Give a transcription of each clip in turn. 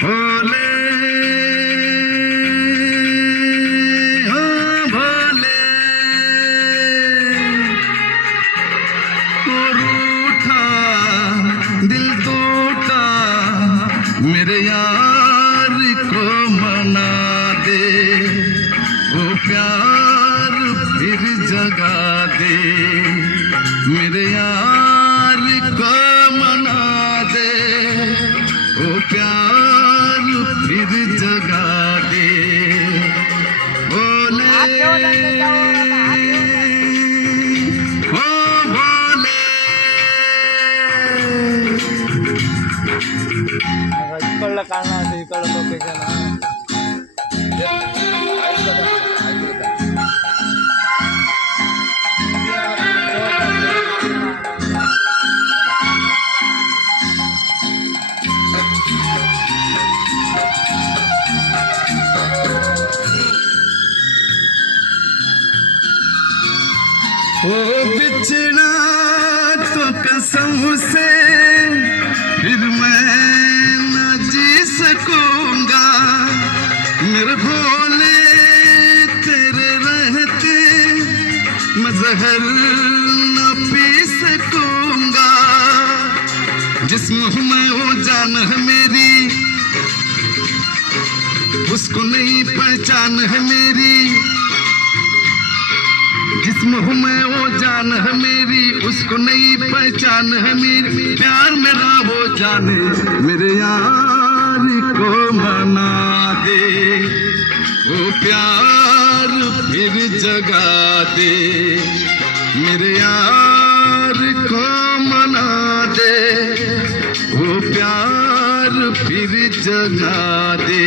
भोले हो भोले तो रूठा दिल टूटा मेरे यार को मना दे ओ प्यार फिर जगा दे मेरे यार को मना दे ओ प्यार फिर जगा दे भोले ओ भोले इकडलं काढणार इकडलं लोकेशन ओ बिछड़ा तो कसम से फिर मैं न जी सकूंगा मेरे भोले तेरे रहते मैं जहर न पी सकूंगा जिस मुँह में वो जान है मेरी उसको नहीं पहचान है मेरी जिस मुँह में वो जान है मेरी उसको नहीं पहचान है मेरी प्यार मेरा वो जाने मेरे यार को मना दे वो प्यार फिर जगा दे मेरे यार को मना दे वो प्यार फिर जगा दे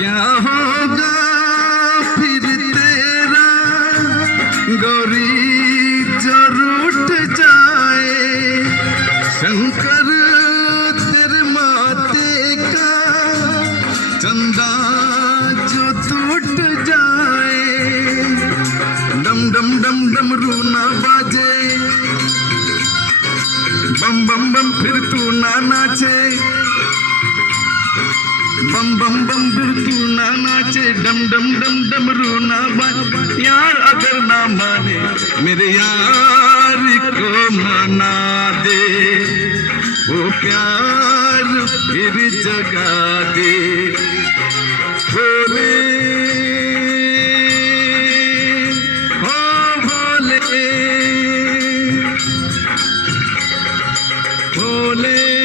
क्या होगा फिर तेरा गौरी जो रूठ जाए शंकर तेरे माथे का चंदा जो टूट जाए डम डम डम डम रूना बाजे बम बम बम फिर तू ना नाचे बम बम बम फिर तू ना नाचे डम डम डम डम रूना बाजे यार अगर ना माने मेरे यार को मना दे वो प्यार फिर जगा दे भोले भोले